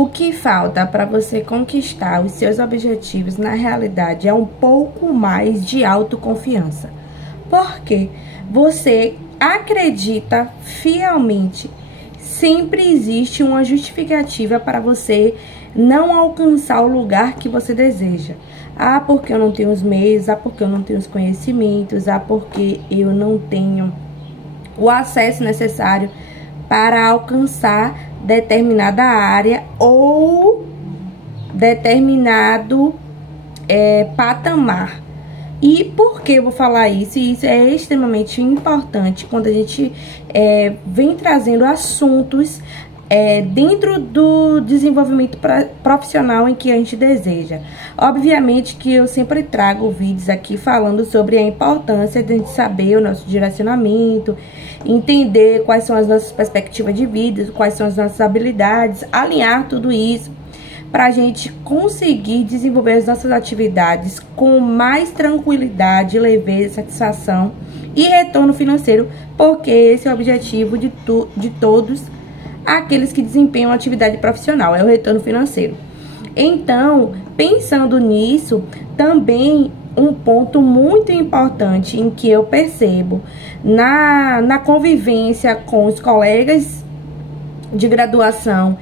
O que falta para você conquistar os seus objetivos, na realidade, é um pouco mais de autoconfiança. Porque você acredita fielmente, sempre existe uma justificativa para você não alcançar o lugar que você deseja. Ah, porque eu não tenho os meios, ah, porque eu não tenho os conhecimentos, ah, porque eu não tenho o acesso necessário para alcançar determinada área ou determinado patamar. E por que eu vou falar isso? E isso é extremamente importante quando a gente vem trazendo assuntos dentro do desenvolvimento profissional em que a gente deseja. Obviamente que eu sempre trago vídeos aqui falando sobre a importância de a gente saber o nosso direcionamento, entender quais são as nossas perspectivas de vida, quais são as nossas habilidades, alinhar tudo isso para a gente conseguir desenvolver as nossas atividades com mais tranquilidade, leveza, satisfação e retorno financeiro, porque esse é o objetivo de todos aqueles que desempenham atividade profissional, é o retorno financeiro. Então, pensando nisso, também um ponto muito importante em que eu percebo na convivência com os colegas de graduação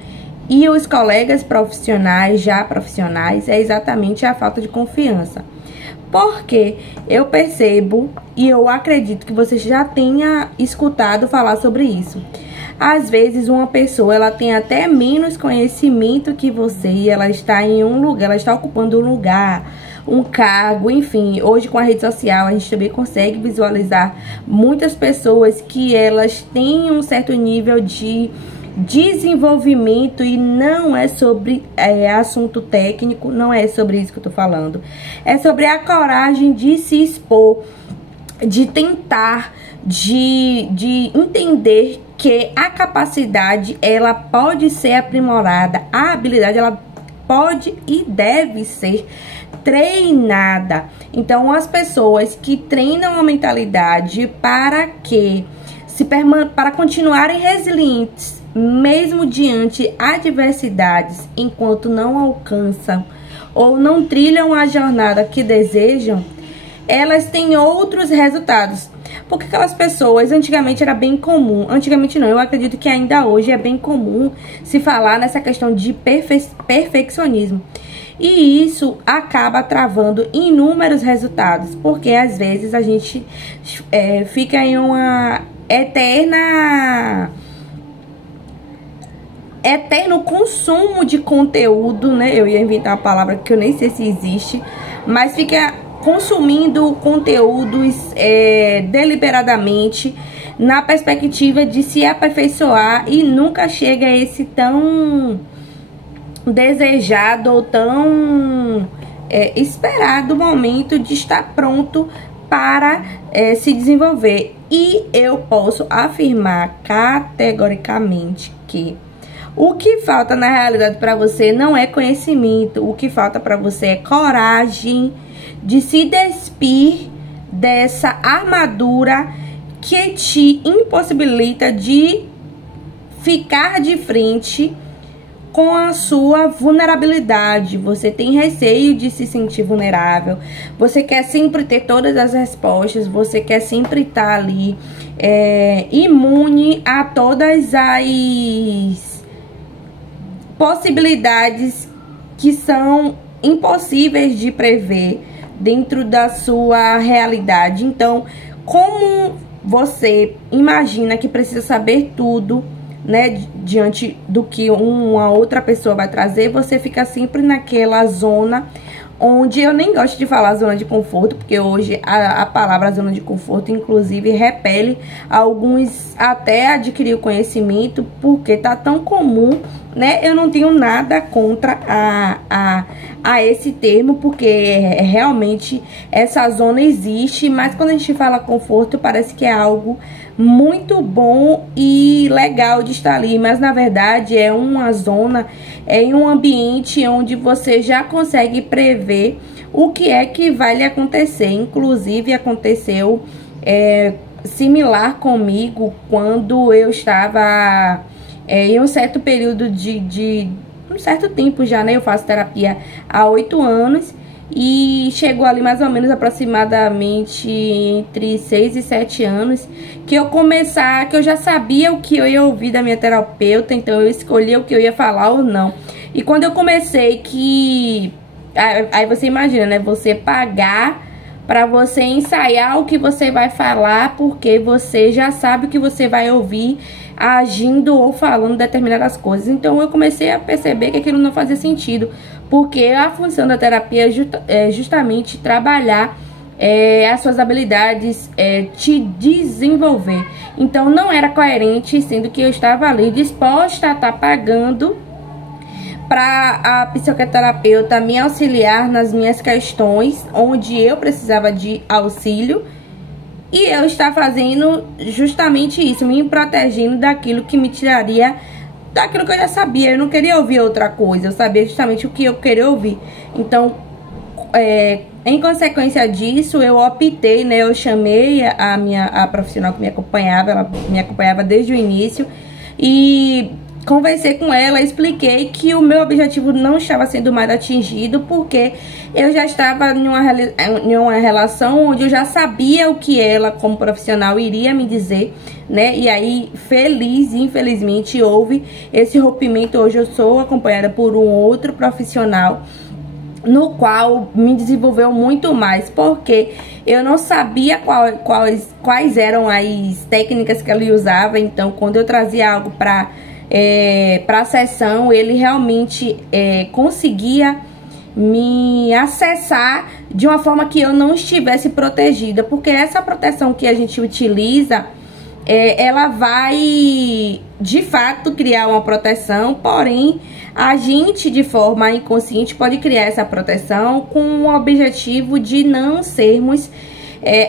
e os colegas profissionais, já profissionais, é exatamente a falta de confiança. Porque eu percebo e eu acredito que você já tenha escutado falar sobre isso. Às vezes uma pessoa, ela tem até menos conhecimento que você e ela está em um lugar, ela está ocupando um lugar, um cargo, enfim. Hoje com a rede social a gente também consegue visualizar muitas pessoas que elas têm um certo nível de desenvolvimento e não é sobre assunto técnico, não é sobre isso que eu tô falando. É sobre a coragem de se expor, de tentar, de entender que a capacidade, ela pode ser aprimorada, a habilidade, ela pode e deve ser treinada. Então, as pessoas que treinam a mentalidade para continuarem resilientes, mesmo diante adversidades, enquanto não alcançam ou não trilham a jornada que desejam, elas têm outros resultados. Porque aquelas pessoas, antigamente era bem comum, antigamente não, eu acredito que ainda hoje é bem comum se falar nessa questão de perfeccionismo. E isso acaba travando inúmeros resultados, porque às vezes a gente fica em uma eterno consumo de conteúdo, né? Eu ia inventar uma palavra que eu nem sei se existe, mas fica consumindo conteúdos deliberadamente na perspectiva de se aperfeiçoar e nunca chega a esse tão desejado ou tão esperado momento de estar pronto para se desenvolver. E eu posso afirmar categoricamente que o que falta na realidade para você não é conhecimento, o que falta para você é coragem de se despir dessa armadura que te impossibilita de ficar de frente com a sua vulnerabilidade. Você tem receio de se sentir vulnerável, você quer sempre ter todas as respostas, você quer sempre estar ali imune a todas as possibilidades que são impossíveis de prever dentro da sua realidade. Então, como você imagina que precisa saber tudo, né, diante do que uma outra pessoa vai trazer, você fica sempre naquela zona onde eu nem gosto de falar zona de conforto, porque hoje a palavra zona de conforto, inclusive, repele alguns até adquirir o conhecimento, porque tá tão comum, né? Eu não tenho nada contra a esse termo, porque realmente essa zona existe, mas quando a gente fala conforto, parece que é algo muito bom e legal de estar ali, mas na verdade é uma zona, é em um ambiente onde você já consegue prever o que é que vai lhe acontecer. Inclusive aconteceu similar comigo quando eu estava em um certo período um certo tempo já, né? Eu faço terapia há 8 anos e chegou ali mais ou menos aproximadamente entre 6 e 7 anos que eu já sabia o que eu ia ouvir da minha terapeuta, então eu escolhia o que eu ia falar ou não. E quando eu comecei aí você imagina, né? Você pagar para você ensaiar o que você vai falar, porque você já sabe o que você vai ouvir agindo ou falando determinadas coisas. Então eu comecei a perceber que aquilo não fazia sentido, porque a função da terapia é justamente trabalhar as suas habilidades, te desenvolver. Então não era coerente, sendo que eu estava ali disposta a estar pagando para a psicoterapeuta me auxiliar nas minhas questões, onde eu precisava de auxílio, e eu estava fazendo justamente isso, me protegendo daquilo que me tiraria daquilo que eu já sabia. Eu não queria ouvir outra coisa, eu sabia justamente o que eu queria ouvir. Então, em consequência disso, eu optei, né, eu chamei a profissional que me acompanhava, ela me acompanhava desde o início, e conversei com ela, expliquei que o meu objetivo não estava sendo mais atingido, porque eu já estava em uma relação onde eu já sabia o que ela, como profissional, iria me dizer, né? E aí, infelizmente, houve esse rompimento. Hoje eu sou acompanhada por um outro profissional, no qual me desenvolveu muito mais, porque eu não sabia quais eram as técnicas que ele usava. Então, quando eu trazia algo para a sessão, ele realmente conseguia me acessar de uma forma que eu não estivesse protegida, porque essa proteção que a gente utiliza, ela vai de fato criar uma proteção, porém a gente de forma inconsciente pode criar essa proteção com o objetivo de não sermos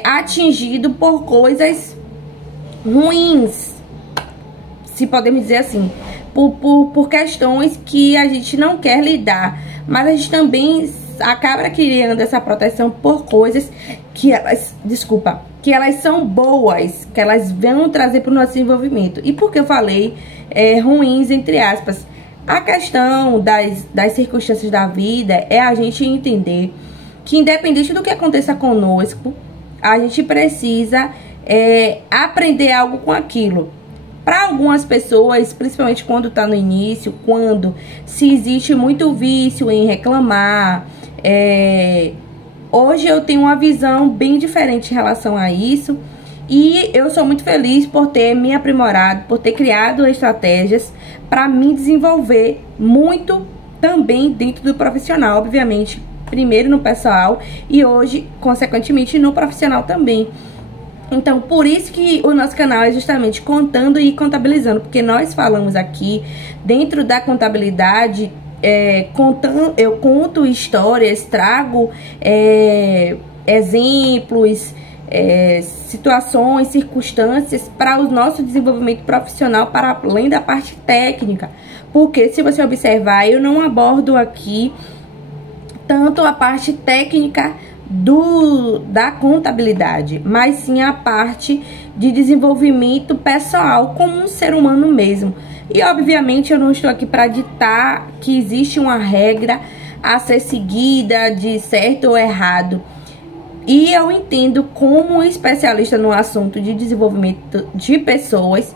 atingidos por coisas ruins, se podemos dizer assim, por questões que a gente não quer lidar, mas a gente também acaba criando essa proteção por coisas que elas são boas, que elas vão trazer para o nosso desenvolvimento. E por que eu falei ruins, entre aspas? A questão das circunstâncias da vida é a gente entender que, independente do que aconteça conosco, a gente precisa aprender algo com aquilo. Para algumas pessoas, principalmente quando está no início, quando se existe muito vício em reclamar, hoje eu tenho uma visão bem diferente em relação a isso, e eu sou muito feliz por ter me aprimorado, por ter criado estratégias para me desenvolver muito também dentro do profissional, obviamente, primeiro no pessoal e hoje, consequentemente, no profissional também. Então, por isso que o nosso canal é justamente contando e contabilizando, porque nós falamos aqui, dentro da contabilidade, eu conto histórias, trago exemplos, situações, circunstâncias para o nosso desenvolvimento profissional, para além da parte técnica. Porque, se você observar, eu não abordo aqui tanto a parte técnica da contabilidade, mas sim a parte de desenvolvimento pessoal como um ser humano mesmo. E obviamente eu não estou aqui para ditar que existe uma regra a ser seguida de certo ou errado. E eu entendo, como especialista no assunto de desenvolvimento de pessoas,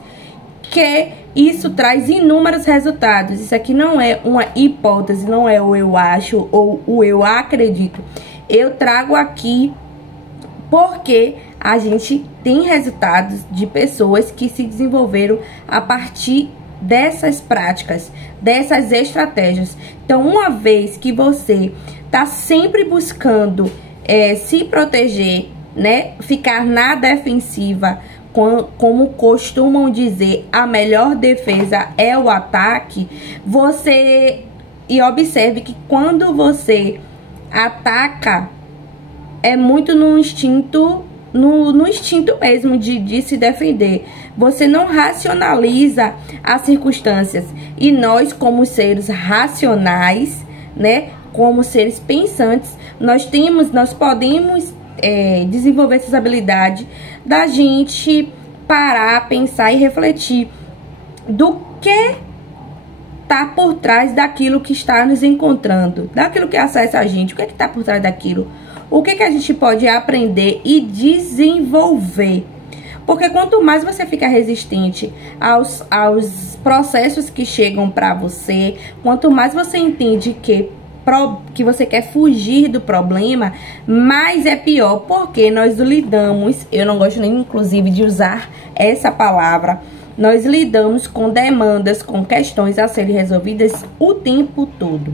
que isso traz inúmeros resultados. Isso aqui não é uma hipótese, não é o eu acho ou o eu acredito. Eu trago aqui porque a gente tem resultados de pessoas que se desenvolveram a partir dessas práticas, dessas estratégias. Então, uma vez que você tá sempre buscando se proteger, né, ficar na defensiva, como costumam dizer, a melhor defesa é o ataque, e observe que quando você ataca, é muito no instinto, no instinto mesmo de se defender. Você não racionaliza as circunstâncias. E nós, como seres racionais, né, como seres pensantes, nós podemos desenvolver essas habilidades da gente parar, pensar e refletir do que tá por trás daquilo que está nos encontrando, daquilo que acessa a gente. O que é que tá por trás daquilo? O que é que a gente pode aprender e desenvolver? Porque quanto mais você fica resistente aos processos que chegam para você, quanto mais você entende que você quer fugir do problema, mais é pior, porque nós lidamos, eu não gosto nem inclusive de usar essa palavra, nós lidamos com demandas, com questões a serem resolvidas o tempo todo.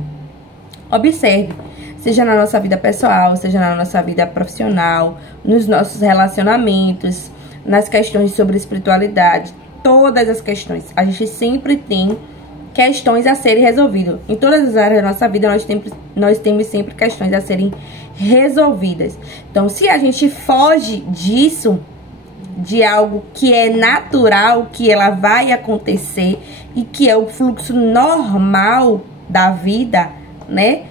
Observe, seja na nossa vida pessoal, seja na nossa vida profissional, nos nossos relacionamentos, nas questões sobre espiritualidade, todas as questões, a gente sempre tem questões a serem resolvidas. Em todas as áreas da nossa vida, nós temos sempre questões a serem resolvidas. Então, se a gente foge disso, de algo que é natural, que ela vai acontecer e que é o fluxo normal da vida, né?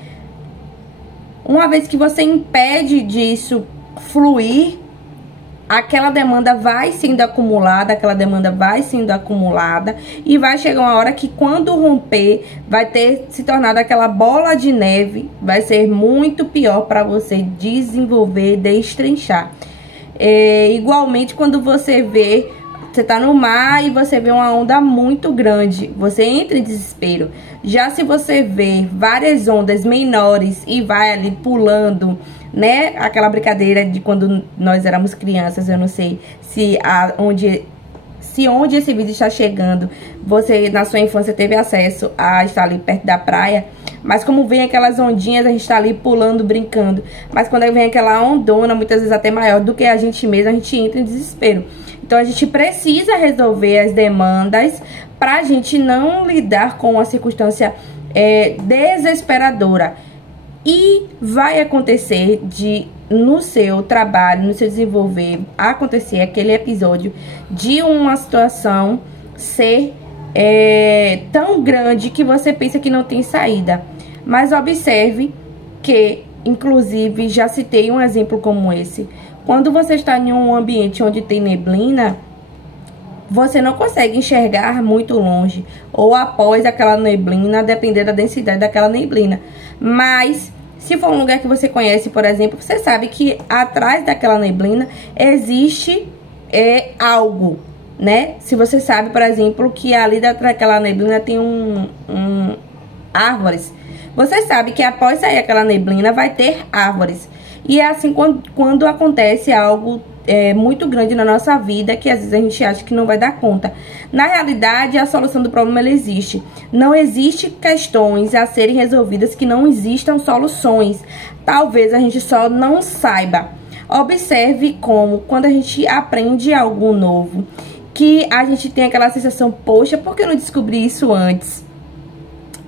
Uma vez que você impede disso fluir, aquela demanda vai sendo acumulada, e vai chegar uma hora que quando romper, vai ter se tornado aquela bola de neve, vai ser muito pior para você desenvolver, destrinchar. Igualmente, quando você tá no mar e você vê uma onda muito grande, você entra em desespero. Já se você vê várias ondas menores e vai ali pulando, né? Aquela brincadeira de quando nós éramos crianças, eu não sei onde esse vídeo está chegando, você na sua infância teve acesso a estar ali perto da praia, mas como vem aquelas ondinhas, a gente tá ali pulando, brincando, mas quando vem aquela ondona, muitas vezes até maior do que a gente mesmo, a gente entra em desespero. Então a gente precisa resolver as demandas pra gente não lidar com uma circunstância desesperadora. E vai acontecer no seu trabalho, no seu desenvolver, acontecer aquele episódio de uma situação ser tão grande que você pensa que não tem saída. Mas observe que, inclusive, já citei um exemplo como esse. Quando você está em um ambiente onde tem neblina, você não consegue enxergar muito longe, ou após aquela neblina, dependendo da densidade daquela neblina. Mas, se for um lugar que você conhece, por exemplo, você sabe que atrás daquela neblina existe algo, né? Se você sabe, por exemplo, que ali daquela neblina tem árvores, você sabe que após sair aquela neblina vai ter árvores. E é assim quando acontece algo muito grande na nossa vida, que às vezes a gente acha que não vai dar conta. Na realidade, a solução do problema ela existe. Não existe questões a serem resolvidas que não existam soluções. Talvez a gente só não saiba. Observe como, quando a gente aprende algo novo, que a gente tem aquela sensação, poxa, por que eu não descobri isso antes?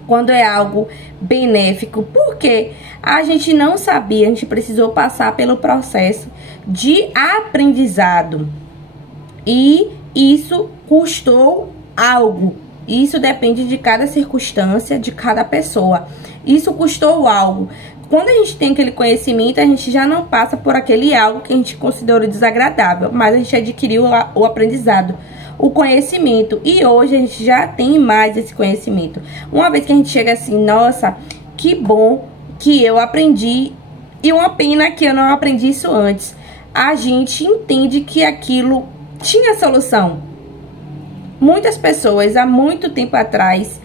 Quando é algo benéfico, porque a gente não sabia, a gente precisou passar pelo processo de aprendizado. E isso custou algo. Isso depende de cada circunstância, de cada pessoa. Isso custou algo. Quando a gente tem aquele conhecimento, a gente já não passa por aquele algo que a gente considerou desagradável, mas a gente adquiriu o aprendizado, o conhecimento, e hoje a gente já tem mais esse conhecimento. Uma vez que a gente chega assim, nossa, que bom que eu aprendi, e uma pena que eu não aprendi isso antes, a gente entende que aquilo tinha solução. Muitas pessoas, há muito tempo atrás,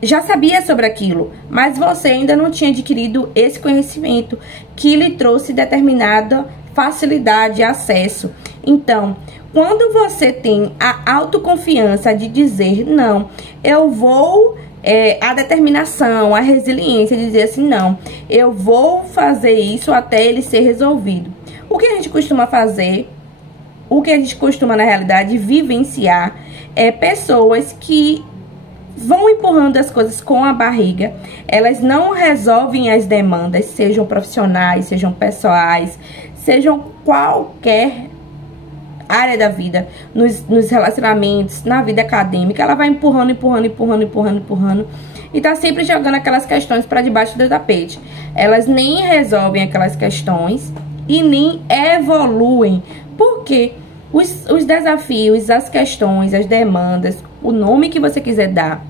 já sabia sobre aquilo, mas você ainda não tinha adquirido esse conhecimento que lhe trouxe determinada facilidade, acesso. Então, quando você tem a autoconfiança de dizer, não, eu vou, a determinação, a resiliência de dizer assim, não, eu vou fazer isso até ele ser resolvido. O que a gente costuma fazer, o que a gente costuma, na realidade, vivenciar, é pessoas que vão empurrando as coisas com a barriga, elas não resolvem as demandas, sejam profissionais, sejam pessoais, sejam qualquer área da vida, nos relacionamentos, na vida acadêmica, ela vai empurrando, e tá sempre jogando aquelas questões para debaixo do tapete. Elas nem resolvem aquelas questões e nem evoluem, porque os desafios, as questões, as demandas, o nome que você quiser dar,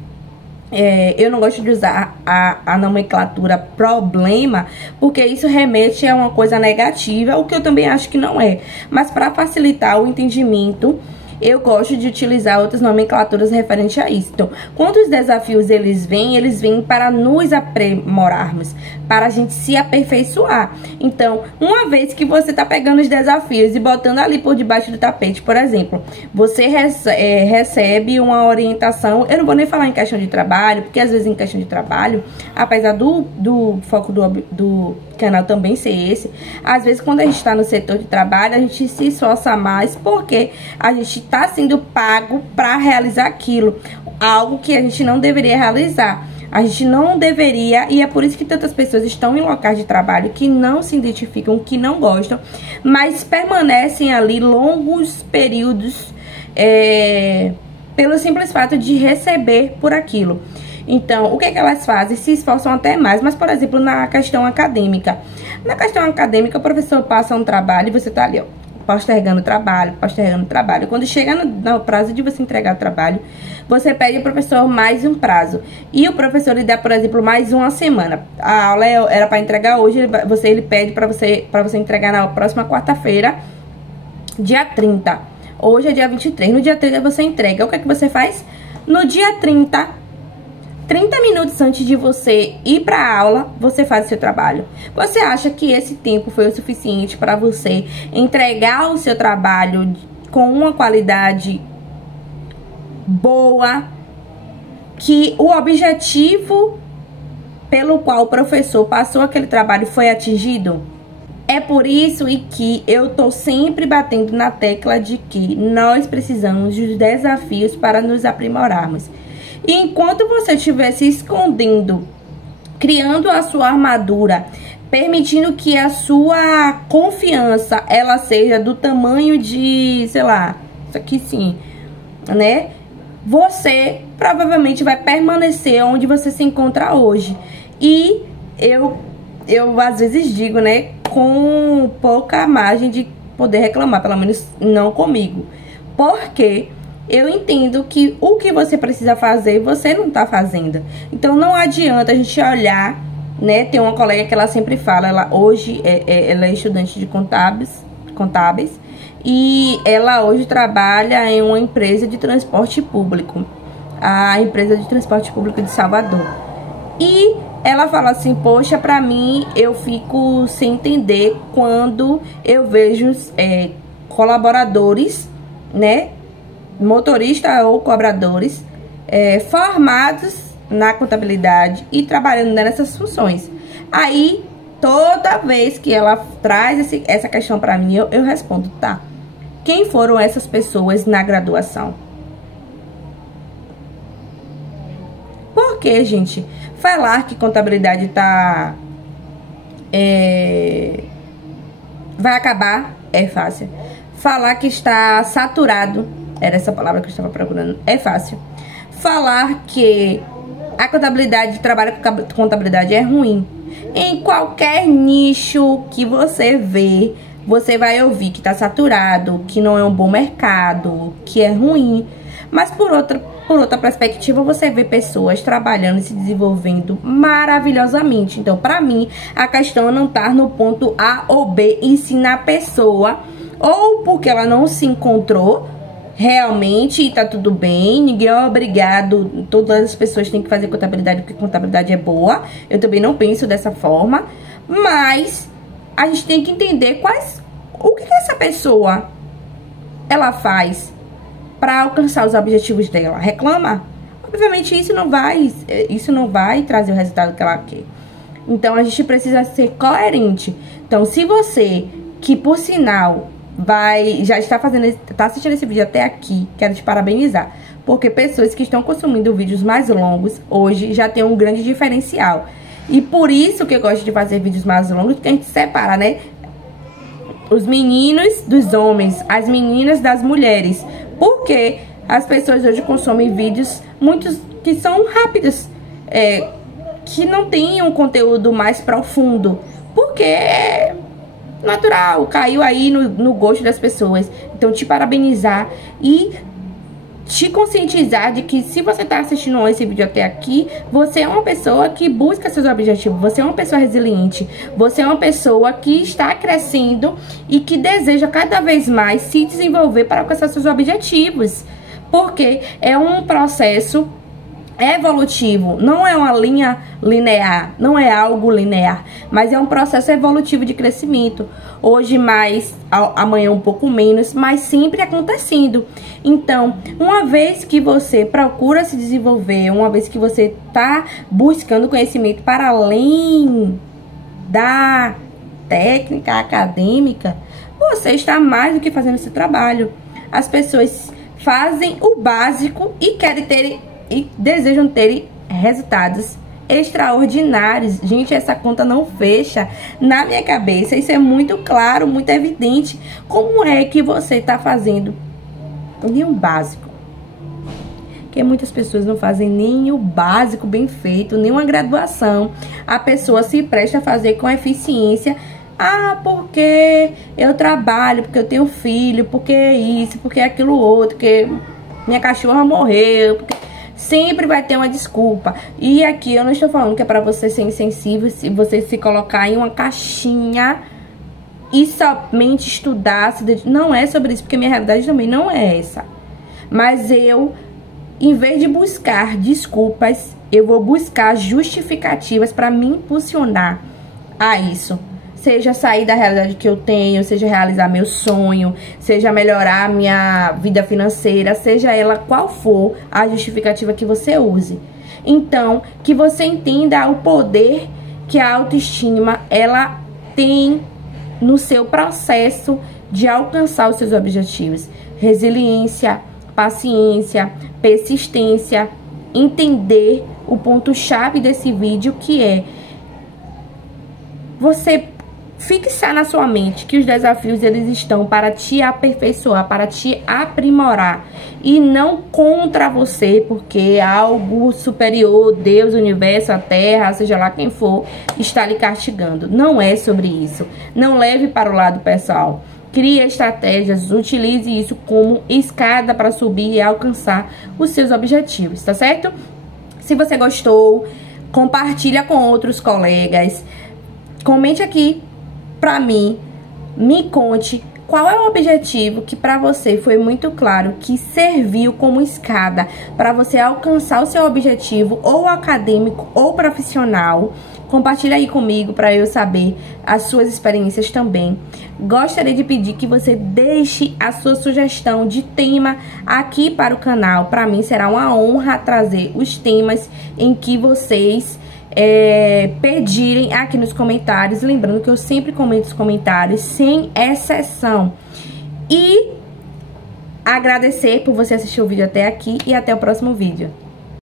Eu não gosto de usar a nomenclatura problema, porque isso remete a uma coisa negativa, o que eu também acho que não é. Mas para facilitar o entendimento, eu gosto de utilizar outras nomenclaturas referente a isso. Então, quando os desafios eles vêm para nos aprimorarmos, para a gente se aperfeiçoar. Então, uma vez que você tá pegando os desafios e botando ali por debaixo do tapete, por exemplo, você recebe uma orientação, eu não vou nem falar em questão de trabalho, porque às vezes em questão de trabalho, apesar do foco do canal também ser esse, às vezes quando a gente está no setor de trabalho, a gente se esforça mais, porque a gente está sendo pago para realizar aquilo, algo que a gente não deveria realizar. A gente não deveria, e é por isso que tantas pessoas estão em locais de trabalho que não se identificam, que não gostam, mas permanecem ali longos períodos pelo simples fato de receber por aquilo. Então, o que é que elas fazem? Se esforçam até mais, mas, por exemplo, na questão acadêmica. Na questão acadêmica, o professor passa um trabalho e você tá ali, ó, postergando o trabalho, postergando o trabalho. Quando chega no prazo de você entregar o trabalho, você pede ao professor mais um prazo. E o professor lhe dá, por exemplo, mais uma semana. A aula era para entregar hoje, ele pede para você entregar na próxima quarta-feira, dia 30. Hoje é dia 23. No dia 30 você entrega. O que é que você faz? No dia 30 minutos antes de você ir para a aula, você faz o seu trabalho. Você acha que esse tempo foi o suficiente para você entregar o seu trabalho com uma qualidade boa, que o objetivo pelo qual o professor passou aquele trabalho foi atingido? É por isso e que eu tô sempre batendo na tecla de que nós precisamos dos desafios para nos aprimorarmos. E enquanto você estiver se escondendo, criando a sua armadura, permitindo que a sua confiança, ela seja do tamanho de, sei lá, isso aqui sim, né? Você provavelmente vai permanecer onde você se encontra hoje. E eu às vezes digo, né, com pouca margem de poder reclamar, pelo menos não comigo. Porque eu entendo que o que você precisa fazer, você não tá fazendo. Então, não adianta a gente olhar, né? Tem uma colega que ela sempre fala, ela hoje ela é estudante de contábeis, e ela hoje trabalha em uma empresa de transporte público, a empresa de transporte público de Salvador. E ela fala assim, poxa, pra mim, eu fico sem entender quando eu vejo colaboradores, né, motorista ou cobradores formados na contabilidade e trabalhando nessas funções. Aí, toda vez que ela traz essa questão pra mim, eu respondo, tá, quem foram essas pessoas na graduação? Porque, gente, falar que contabilidade vai acabar é fácil. Falar que está saturado, era essa palavra que eu estava procurando, é fácil. Falar que a contabilidade, trabalho com contabilidade é ruim. Em qualquer nicho que você vê, você vai ouvir que está saturado, que não é um bom mercado, que é ruim. Mas por outra perspectiva, você vê pessoas trabalhando e se desenvolvendo maravilhosamente. Então, pra mim, a questão não tá no ponto A ou B, e sim na pessoa, ou porque ela não se encontrou realmente e tá tudo bem, ninguém é obrigado, todas as pessoas têm que fazer contabilidade porque contabilidade é boa. Eu também não penso dessa forma, mas a gente tem que entender o que essa pessoa ela faz para alcançar os objetivos dela. Reclama? Obviamente isso não vai trazer o resultado que ela quer. Então a gente precisa ser coerente. Então, se você, que por sinal já está assistindo esse vídeo até aqui, quero te parabenizar, porque pessoas que estão consumindo vídeos mais longos hoje já tem um grande diferencial. E por isso que eu gosto de fazer vídeos mais longos, porque a gente separa, né, os meninos dos homens, as meninas das mulheres. Porque as pessoas hoje consomem vídeos muitos que são rápidos, que não tem um conteúdo mais profundo, porque é natural, caiu aí no gosto das pessoas. Então, te parabenizar e te conscientizar de que se você tá assistindo esse vídeo até aqui, você é uma pessoa que busca seus objetivos, você é uma pessoa resiliente, você é uma pessoa que está crescendo e que deseja cada vez mais se desenvolver para alcançar seus objetivos, porque é um processo evolutivo, não é uma linha linear, não é algo linear, mas é um processo evolutivo de crescimento. Hoje mais, amanhã um pouco menos, mas sempre acontecendo. Então, uma vez que você procura se desenvolver, uma vez que você tá buscando conhecimento para além da técnica acadêmica, você está mais do que fazendo esse trabalho. As pessoas fazem o básico e querem ter e desejam ter resultados extraordinários. Gente, essa conta não fecha na minha cabeça. Isso é muito claro, muito evidente. Como é que você está fazendo nem o básico? Porque muitas pessoas não fazem nem o básico bem feito, nem uma graduação. A pessoa se presta a fazer com eficiência. Ah, porque eu trabalho, porque eu tenho filho, porque isso, porque aquilo outro, porque minha cachorra morreu, porque... Sempre vai ter uma desculpa. E aqui eu não estou falando que é pra você ser insensível, se você se colocar em uma caixinha e somente estudar. Não é sobre isso, porque minha realidade também não é essa. Mas eu, em vez de buscar desculpas, eu vou buscar justificativas para me impulsionar a isso. Seja sair da realidade que eu tenho, seja realizar meu sonho, seja melhorar minha vida financeira, seja ela qual for a justificativa que você use. Então, que você entenda o poder que a autoestima, ela tem no seu processo de alcançar os seus objetivos. Resiliência, paciência, persistência, entender o ponto-chave desse vídeo, que é você fixar na sua mente que os desafios eles estão para te aperfeiçoar, para te aprimorar e não contra você, porque algo superior, Deus, o universo, a terra, seja lá quem for, está lhe castigando. Não é sobre isso. Não leve para o lado pessoal. Crie estratégias, utilize isso como escada para subir e alcançar os seus objetivos, tá certo? Se você gostou, compartilha com outros colegas. Comente aqui pra mim, me conte qual é o objetivo que pra você foi muito claro, que serviu como escada para você alcançar o seu objetivo, ou acadêmico ou profissional. Compartilha aí comigo para eu saber as suas experiências também. Gostaria de pedir que você deixe a sua sugestão de tema aqui para o canal. Para mim será uma honra trazer os temas em que vocês pedirem aqui nos comentários. Lembrando que eu sempre comento os comentários sem exceção. E agradecer por você assistir o vídeo até aqui e até o próximo vídeo.